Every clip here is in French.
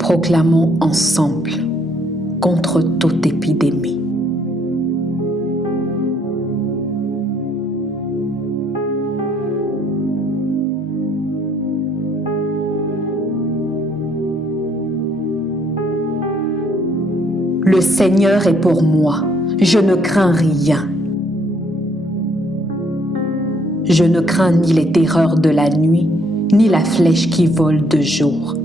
Proclamons ensemble contre toute épidémie. Le Seigneur est pour moi, je ne crains rien. Je ne crains ni les terreurs de la nuit, ni la flèche qui vole de jour,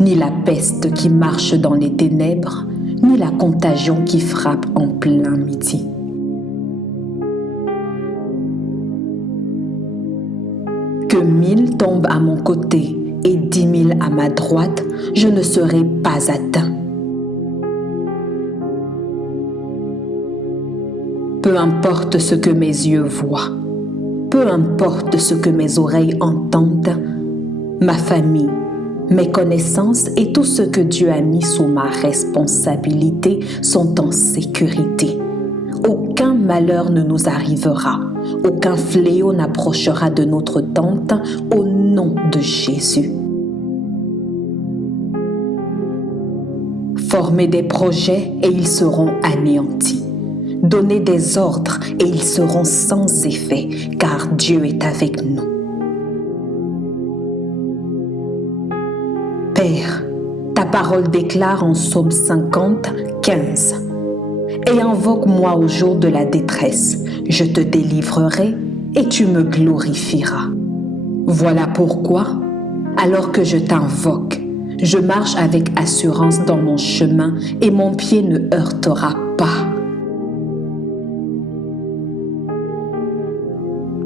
ni la peste qui marche dans les ténèbres, ni la contagion qui frappe en plein midi. Que 1000 tombent à mon côté et 10 000 à ma droite, je ne serai pas atteint. Peu importe ce que mes yeux voient, peu importe ce que mes oreilles entendent, ma famille, mes connaissances et tout ce que Dieu a mis sous ma responsabilité sont en sécurité. Aucun malheur ne nous arrivera, aucun fléau n'approchera de notre tente au nom de Jésus. Formez des projets et ils seront anéantis. Donnez des ordres et ils seront sans effet, car Dieu est avec nous. Père, ta parole déclare en Psaume 50, 15. Et invoque-moi au jour de la détresse, je te délivrerai et tu me glorifieras. Voilà pourquoi, alors que je t'invoque, je marche avec assurance dans mon chemin et mon pied ne heurtera pas.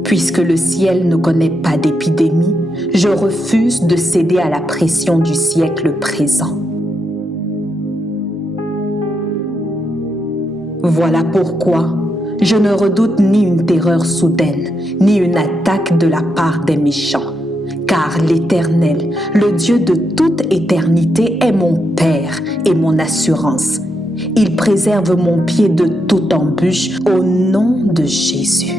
Puisque le ciel ne connaît pas d'épidémie, je refuse de céder à la pression du siècle présent. Voilà pourquoi je ne redoute ni une terreur soudaine, ni une attaque de la part des méchants, car l'Éternel, le Dieu de toute éternité, est mon Père et mon assurance. Il préserve mon pied de toute embûche au nom de Jésus.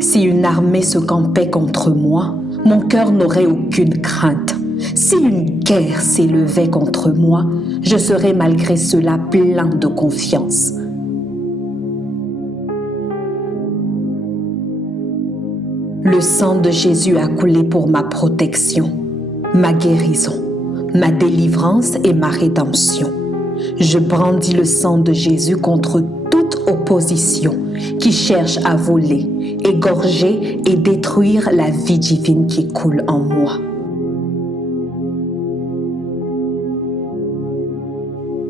Si une armée se campait contre moi, mon cœur n'aurait aucune crainte. Si une guerre s'élevait contre moi, je serais malgré cela plein de confiance. Le sang de Jésus a coulé pour ma protection, ma guérison, ma délivrance et ma rédemption. Je brandis le sang de Jésus contre toute opposition qui cherche à voler, égorger et détruire la vie divine qui coule en moi.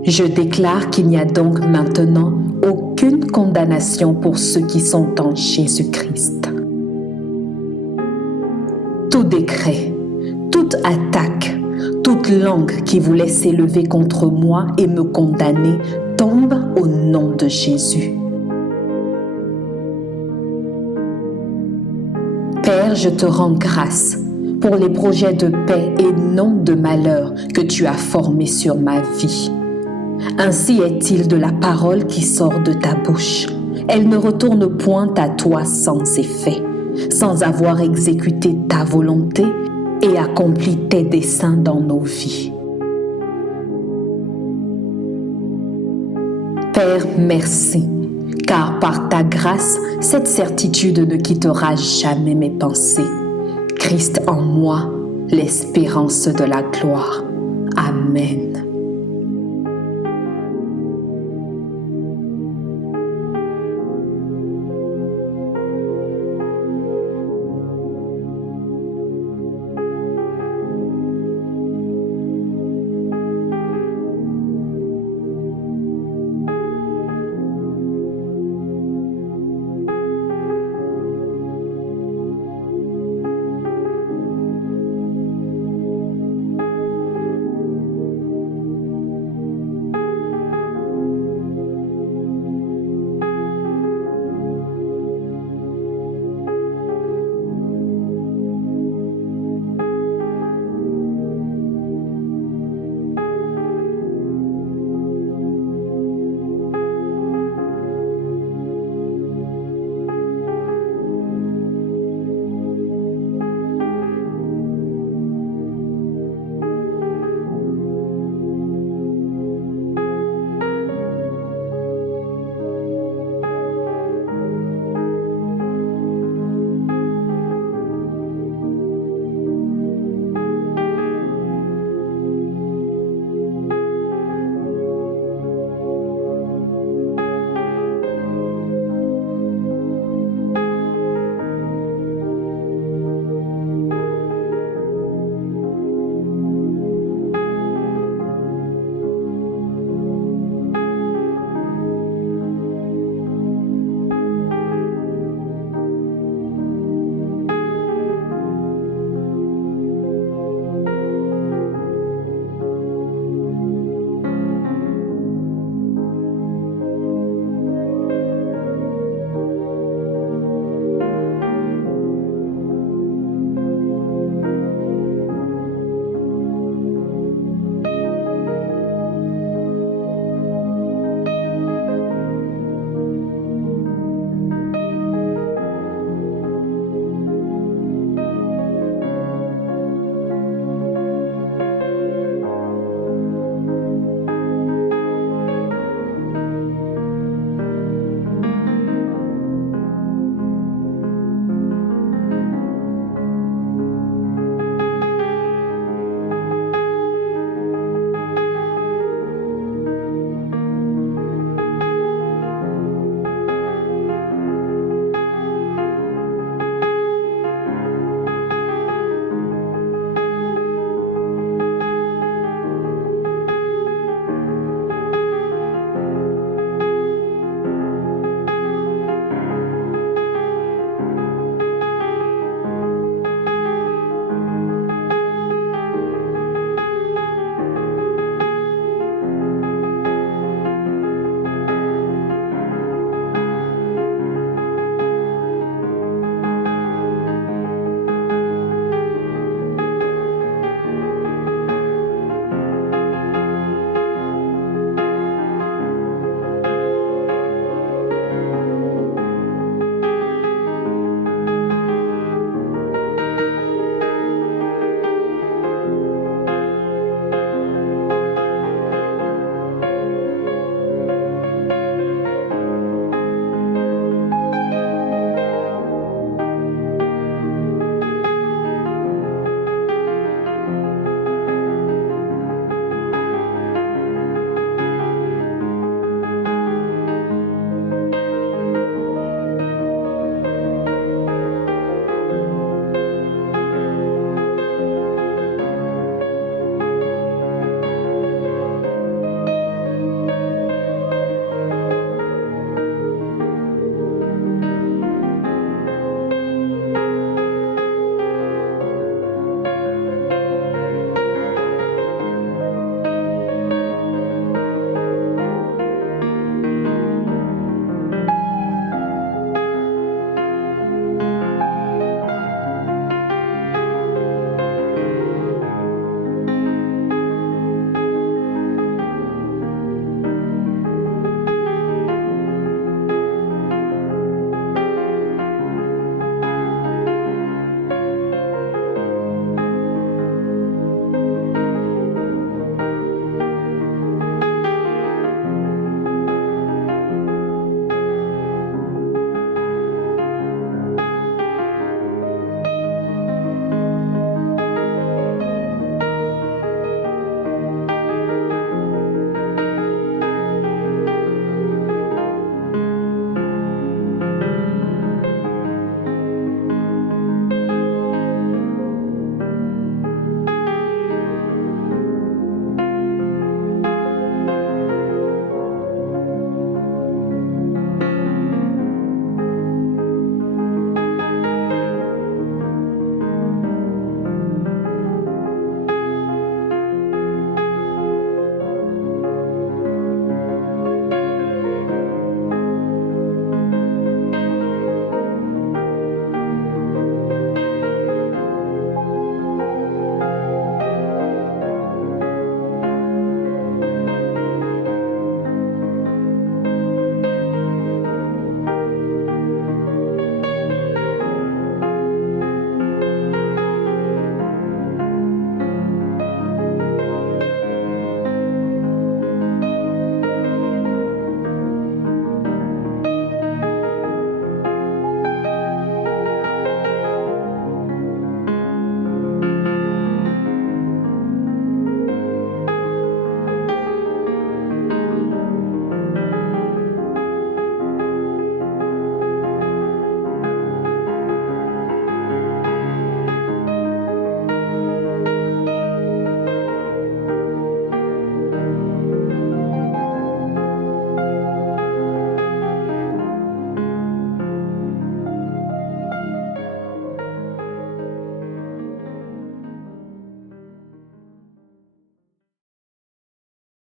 Je déclare qu'il n'y a donc maintenant aucune condamnation pour ceux qui sont en Jésus-Christ. Tout décret, toute attaque, toute langue qui voulait s'élever contre moi et me condamner tombe au nom de Jésus. Père, je te rends grâce pour les projets de paix et non de malheur que tu as formés sur ma vie. Ainsi est-il de la parole qui sort de ta bouche. Elle ne retourne point à toi sans effet, sans avoir exécuté ta volonté et accompli tes desseins dans nos vies. Père, merci, car par ta grâce, cette certitude ne quittera jamais mes pensées. Christ en moi, l'espérance de la gloire. Amen.